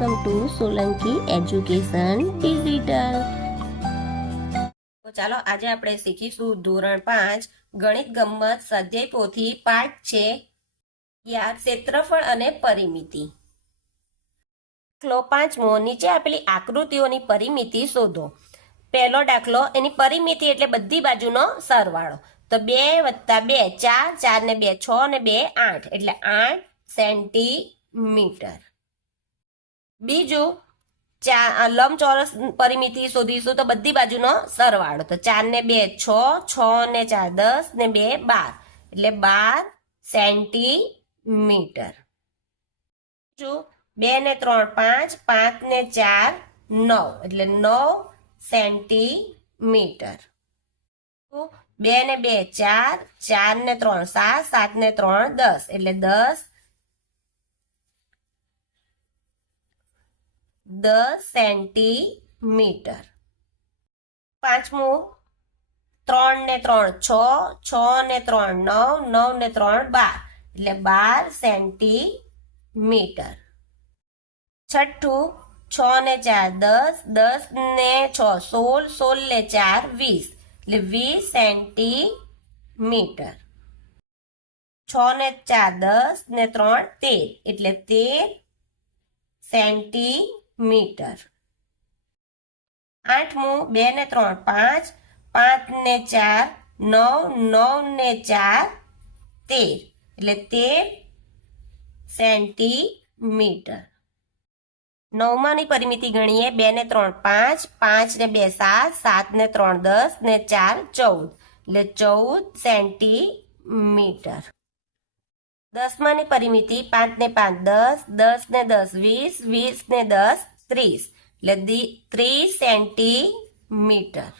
Welcome to Solanki education digital ચાલો આજે આપણે શીખીશું ધોરણ પાંચ, ગણિત ગમ્મત સ્વાધ્યાય પોથી પાઠ છે યાદ ક્ષેત્રફળ અને પરિમિતિ. દાખલો પાંચમો, નીચે આપેલી આકૃતિઓની પરિમિતિ શોધો. પહેલો દાખલો, એની પરિમિતિ એટલે બધી બાજુનો સરવાળો. તો બે વત્તા બે, ચાર ચાર ને બે, છ ને બે, આઠ. એટલે આઠ સેન્ટીમીટર. બીજું, ચા આ લંબચોરસ પરિમિતિ શોધીશું તો બધી બાજુનો સરવાળો. તો ચાર ને બે છ છ ને ચાર દસ ને બે બાર. એટલે બાર સેન્ટીમીટર. જો બે ને ત્રણ પાંચ પાંચ ને ચાર નવ. એટલે નવ સેન્ટીમીટર. બે ને બે ચાર ચાર ને ત્રણ સાત સાત ને ત્રણ દસ. એટલે દસ દસ સેન્ટીમીટર પાંચમું ત્રણ ને ત્રણ છ છ ને ત્રણ નવ નવ ને ત્રણ બાર એટલે બાર સેન્ટીમીટર છઠ્ઠું છ ને ચાર દસ દસ ને છ સોળ સોળ ને ચાર વીસ એટલે વીસ સેન્ટીમીટર છ ને ચાર દસ ને ત્રણ તેર એટલે તેર સેન્ટીમીટર આઠમું બે ને ત્રણ, પાંચ પાંચ ને ચાર, નવ નવ ને ચાર, તેર. એટલે તેર સેન્ટીમીટર. નવમાની પરિમિતિ ગણીએ, બે ને ત્રણ, પાંચ પાંચ ને બે, સાત સાત ને ત્રણ, દસ ને ચાર, ચૌદ. એટલે ચૌદ સેન્ટીમીટર. દસમાની પરિમિતિ, પાંચ ને પાંચ, દસ દસ ને દસ, વીસ વીસ ને દસ ત્રીસ. એટલે ત્રીસ સેન્ટીમીટર.